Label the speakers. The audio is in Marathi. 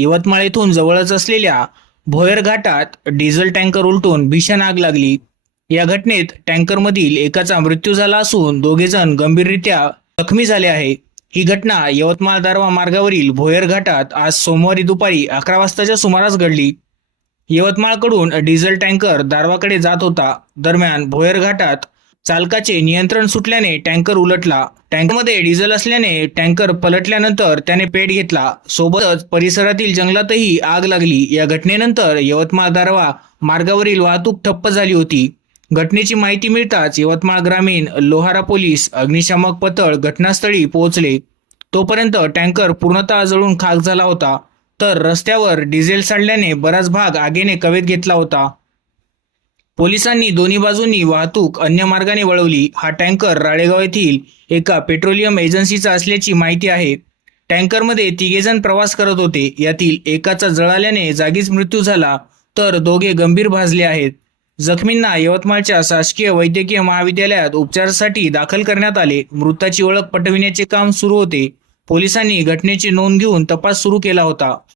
Speaker 1: यवतमाळ येथून जवळच असलेल्या भोयर घाटात डिझेल टँकर उलटून भीषण आग लागली. या घटनेत टँकरमधील एकाचा मृत्यू झाला असून दोघेजण गंभीररित्या जखमी झाले आहे. ही घटना यवतमाळ दारवा मार्गावरील भोयर घाटात आज सोमवारी दुपारी अकरा वाजताच्या सुमारास घडली. यवतमाळकडून डिझेल टँकर दारवाकडे जात होता. दरम्यान भोयर घाटात चालकाचे नियंत्रण सुटल्याने टँकर उलटला. टँकरमध्ये डिझेल असल्याने टँकर पलटल्यानंतर त्याने पेट घेतला. सोबतच परिसरातील जंगलातही आग लागली. या घटनेनंतर यवतमाळ दारवा मार्गावरील वाहतूक ठप्प झाली होती. घटनेची माहिती मिळताच यवतमाळ ग्रामीण लोहारा पोलीस अग्निशामक पथळ घटनास्थळी पोहोचले. तोपर्यंत टँकर पूर्णतः जळून खाक झाला होता. तर रस्त्यावर डिझेल सांडल्याने बराच भाग आगीने कवेत घेतला होता. पोलिसांनी दोन्ही बाजूंनी वाहतूक अन्य मार्गाने वळवली. हा टँकर राळेगाव येथील एका पेट्रोलियम एजन्सीचा असल्याची माहिती आहे. टँकरमध्ये तिघेजण प्रवास करत होते. यातील एकाचा जळाल्याने जागीच मृत्यू झाला तर दोघे गंभीर भाजले आहेत. जखमींना यवतमाळच्या शासकीय वैद्यकीय महाविद्यालयात उपचारासाठी दाखल करण्यात आले. मृताची ओळख पटविण्याचे काम सुरू होते. पोलिसांनी घटनेची नोंद घेऊन तपास सुरू केला होता.